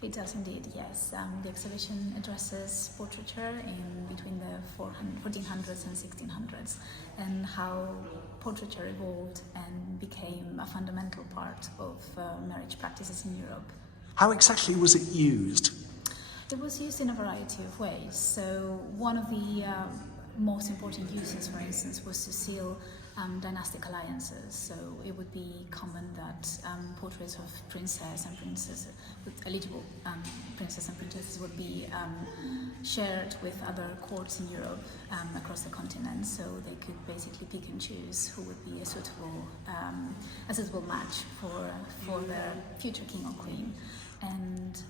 It does indeed, yes. The exhibition addresses portraiture in between the 1400s and 1600s, and how portraiture evolved and became a fundamental part of marriage practices in Europe. How exactly was it used? It was used in a variety of ways. So one of the most important uses, for instance, was to seal dynastic alliances. So it would be common that portraits of eligible princes and princesses would be shared with other courts in Europe across the continent, so they could basically pick and choose who would be a suitable match for their future king or queen, and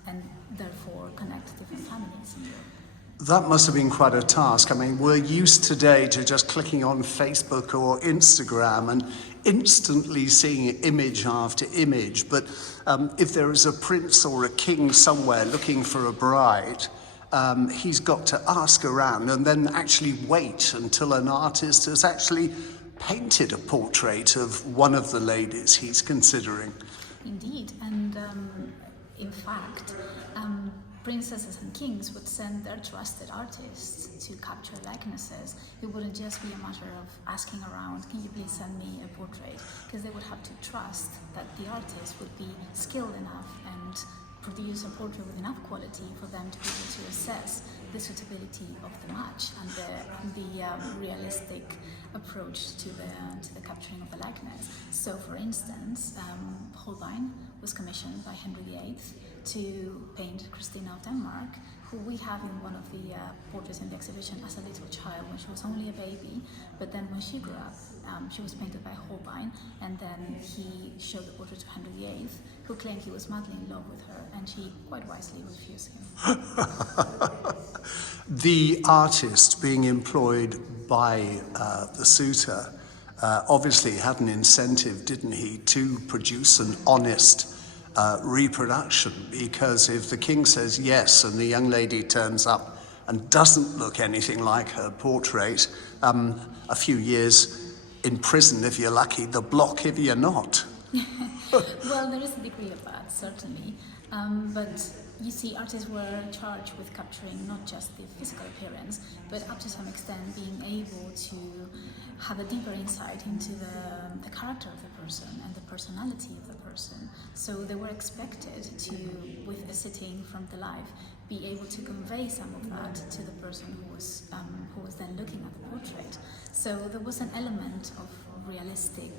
therefore connect different families in Europe. That must have been quite a task. I mean, we're used today to just clicking on Facebook or Instagram and instantly seeing image after image. But if there is a prince or a king somewhere looking for a bride, he's got to ask around and then actually wait until an artist has actually painted a portrait of one of the ladies he's considering. Indeed, and in fact, princesses and kings would send their trusted artists to capture likenesses. It wouldn't just be a matter of asking around, can you please send me a portrait? Because they would have to trust that the artist would be skilled enough and produce a portrait with enough quality for them to be able to assess the suitability of the match and the realistic approach to the capturing of the likeness. So, for instance, Holbein was commissioned by Henry VIII to paint Christina of Denmark, who we have in one of the portraits in the exhibition as a little child when she was only a baby, but then when she grew up, she was painted by Holbein, and then he showed the portrait to Henry VIII, who claimed he was madly in love with her, and she quite wisely refused him. The artist being employed by the suitor obviously had an incentive, didn't he, to produce an honest reproduction, because if the king says yes and the young lady turns up and doesn't look anything like her portrait, a few years in prison if you're lucky, the block if you're not. Well, there is a degree of that, certainly, but you see, artists were charged with capturing not just the physical appearance, but up to some extent being able to have a deeper insight into the character of the person and the personality of the person. So they were expected to, with a sitting from the life, be able to convey some of that to the person who was then looking at the portrait. So there was an element of realistic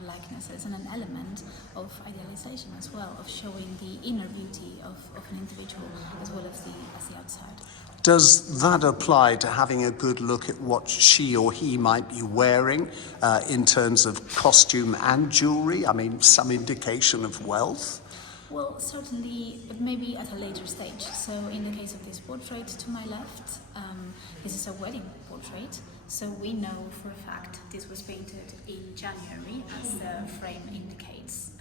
likenesses and an element of idealization as well, of showing the inner beauty of an individual as well as the outside. Does that apply to having a good look at what she or he might be wearing in terms of costume and jewellery? I mean, some indication of wealth? Well, certainly, but maybe at a later stage. So in the case of this portrait to my left, this is a wedding portrait. So we know for a fact this was painted in January, as the frame indicates,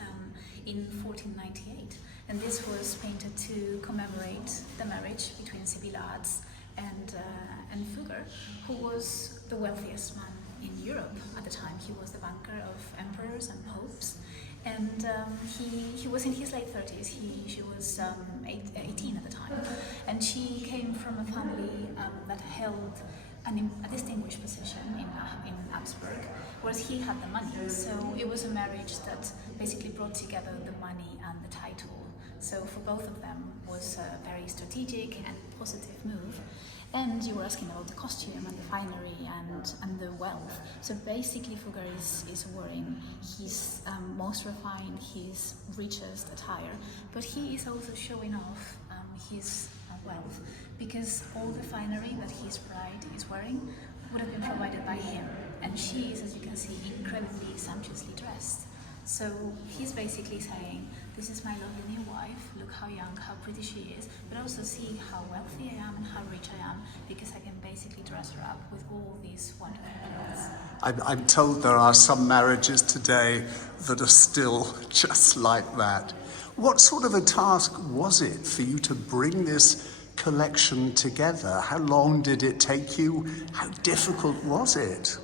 in 1498. And this was painted to commemorate the marriage between Sibyllads and Fugger, who was the wealthiest man in Europe at the time. He was the banker of emperors and popes. And he was in his late 30s. She was 18 at the time. And she came from a family that held a distinguished position in Habsburg, whereas he had the money. So it was a marriage that basically brought together the money and the title. So for both of them was a very strategic and positive move. And you were asking about the costume and the finery and the wealth. So basically Fugger is wearing his most refined, his richest attire, but he is also showing off his wealth, because all the finery that his bride is wearing would have been provided by him. And she is, as you can see, incredibly sumptuously dressed. So he's basically saying, this is my lovely new wife, look how young, how pretty she is, but also see how wealthy I am and how rich I am, because I can basically dress her up with all these wonderful clothes. I'm told there are some marriages today that are still just like that. What sort of a task was it for you to bring this collection together? How long did it take you? How difficult was it?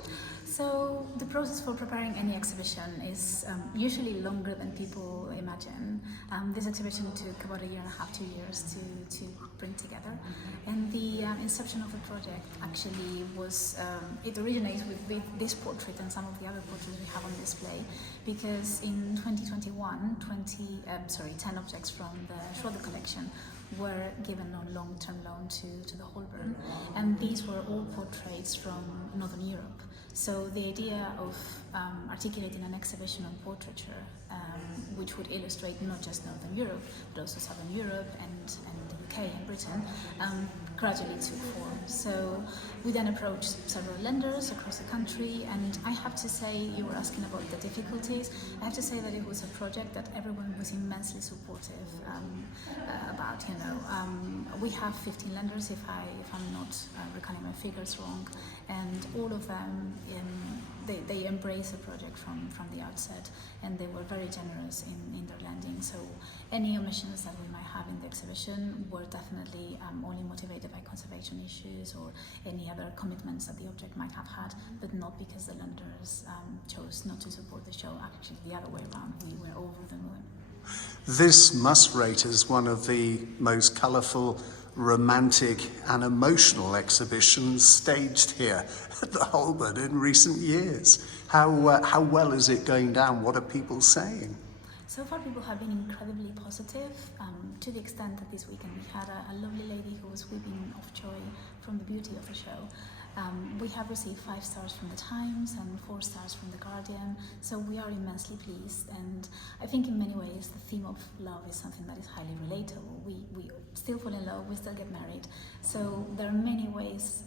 So the process for preparing any exhibition is usually longer than people imagine. This exhibition took about 1.5 years, 2 years to bring together. And the inception of the project actually was, it originates with this portrait and some of the other portraits we have on display, because in 2021, 10 objects from the Schroeder collection were given on long-term loan to the Holburne, and these were all portraits from Northern Europe. So the idea of articulating an exhibition on portraiture, which would illustrate not just Northern Europe, but also Southern Europe and the UK and Britain, gradually took form. So we then approached several lenders across the country, and I have to say, you were asking about the difficulties, I have to say that it was a project that everyone was immensely supportive about. We have 15 lenders, if I'm not recalling my figures wrong, and all of them they embraced the project from the outset, and they were very generous in their lending. So any omissions that we might have in the exhibition were definitely only motivated by conservation issues or any other commitments that the object might have had, but not because the lenders chose not to support the show. Actually, the other way around, we were over the moon. This must rate as one of the most colourful, romantic and emotional exhibitions staged here at the Holburne in recent years. How well is it going down? What are people saying? So far people have been incredibly positive, to the extent that this weekend we had a lovely lady who was weeping of joy from the beauty of the show. We have received 5 stars from the Times and 4 stars from the Guardian, so we are immensely pleased, and I think in many ways the theme of love is something that is highly relatable. We still fall in love, we still get married, so there are many ways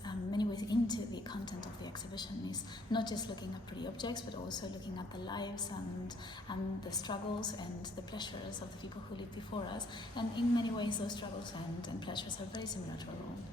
into the content of the exhibition. Is not just looking at pretty objects, but also looking at the lives and the struggles and the pleasures of the people who lived before us, and in many ways those struggles and pleasures are very similar to our own.